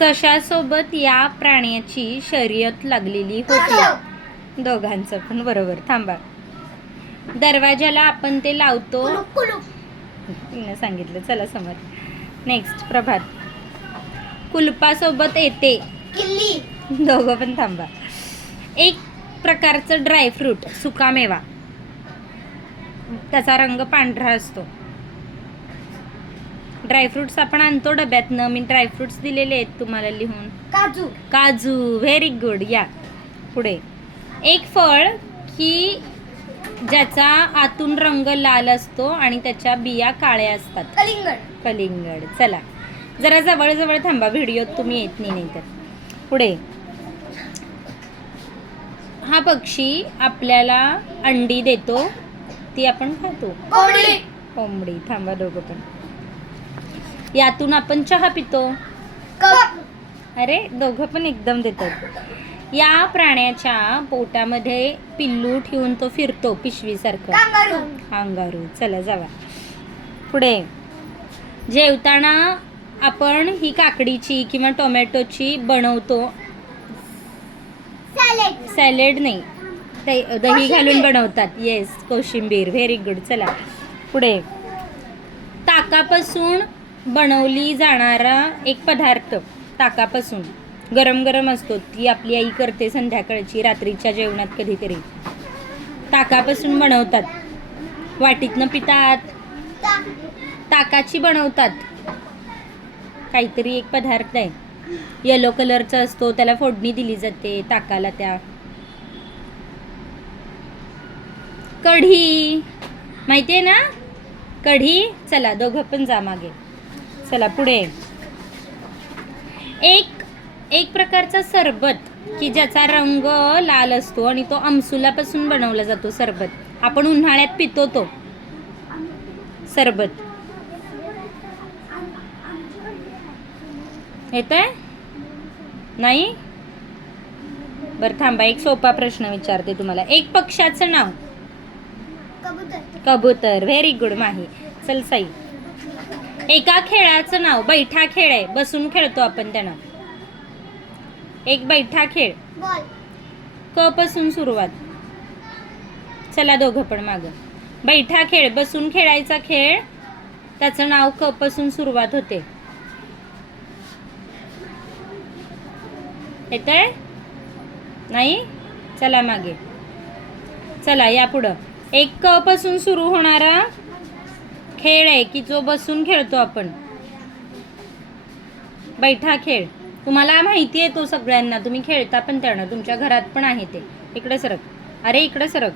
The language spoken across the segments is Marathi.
सशासोबत या प्राण्याची शर्यत लागलेली होती. दोघांचं पण बरोबर. थांबा. दरवाजाला आपण ते लावतो. तिने सांगितलं. चला समोर. नेक्स्ट प्रभात. कुलपासोबत येते. दोघं पण थांबा. एक प्रकारचं ड्रायफ्रूट, सुकामेवा, त्याचा रंग पांढरा असतो. ड्रायफ्रुट्स आपण आणतो डब्यातनं. मी ड्रायफ्रुट्स दिलेले आहेत तुम्हाला लिहून. काजू. Very good. या पुढे. एक फळ की ज्याचा आतून रंग लाल असतो आणि त्याच्या बिया काळ्या असतात. कलिंगड. चला जरा जवळ थांबा. व्हिडिओत तुम्ही येत नाही तर. पुढे. हा पक्षी आपल्याला अंडी देतो, ती आपण खातो. कोंबडी. थांबा दोघं पण. यातून आपण चहा पितो. अरे दोघं पण एकदम देतात. या प्राण्याच्या पोटामध्ये पिल्लू ठेवून तो फिरतो पिशवीसारखं. कांगारू. चला जावा पुढे. जेवताना आपण ही काकडीची किंवा टोमॅटोची बनवतो. सॅलेड नाही, दही घालून बनवतात. येस, कोशिंबीर. Very good. चला पुढे. ताकापासून बनवली जाणारा एक पदार्थ. ताकापासून गरम गरम असतो. ती आपली आई करते संध्याकाळची रात्रीच्या जेवणात कधीतरी. ताकापासून बनवतात. वाटीतनं पितात. ताकाची बनवतात. काहीतरी एक पदार्थ आहे. येलो कलरचा असतो. त्याला फोडणी दिली जाते ताकाला. त्या कढी. माहितीये ना कढी. चला दोघं पण जा मागे. चला पुढे. एक प्रकारचा सरबत की ज्याचा रंग लाल असतो आणि तो आमसुलापासून बनवला जातो. सरबत आपण उन्हाळ्यात पितो तो सरबत. येतंय नाही? बरं थांबा. एक सोपा प्रश्न विचारते तुम्हाला. एक पक्षाचं नाव. कबूतर. व्हेरी गुड माही. चल साई. एका खेळाचं नाव. बैठा खेळ आहे, बसून खेळतो आपण त्यानं. एक बैठा खेळ. क पासून सुरुवात. चला दोघं पण मागं. बैठा खेळ, बसून खेळायचा खेळ, त्याचं नाव क पासून सुरुवात होते. येतंय नाही? चला मागे. चला या पुढं. एक क पासून सुरू होणारा खेळ आहे की जो बसून खेळतो आपण. बैठा खेळ. तुम्हाला माहिती आहे तो सगळ्यांना. तुम्ही खेळता पण त्यानं. तुमच्या घरात पण आहे ते. इकडे सरक. अरे इकडे सरक.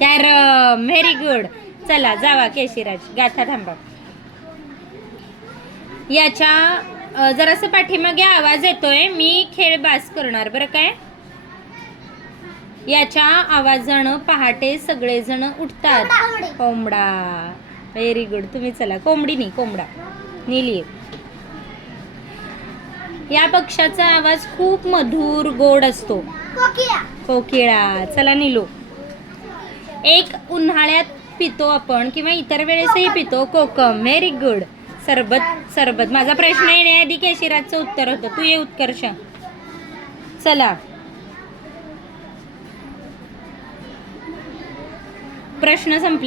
कॅरम. Very good. चला जावा केशिराज. गाथा थांबा. याच्या जरासं पाठीमागे आवाज येतोय. मी खेळ बास करणार बरं काय. याच्या आवाजानं पहाटे सगळेजण उठतात. कोंबडा. Very good. तुम्ही चला. कोंबडी नाही, कोंबडा. नीली. या पक्षाचा आवाज खूप मधुर गोड असतो. कोकिळा. चला नीलू. एक उन्हाळ्यात पितो आपण किंवा इतर वेळेसही पितो. कोकम. Very good. सरबत. माझा प्रश्न येण्याआधी केशिराजचं उत्तर होतं. तू ये उत्कर्ष. चला प्रश्न संपले.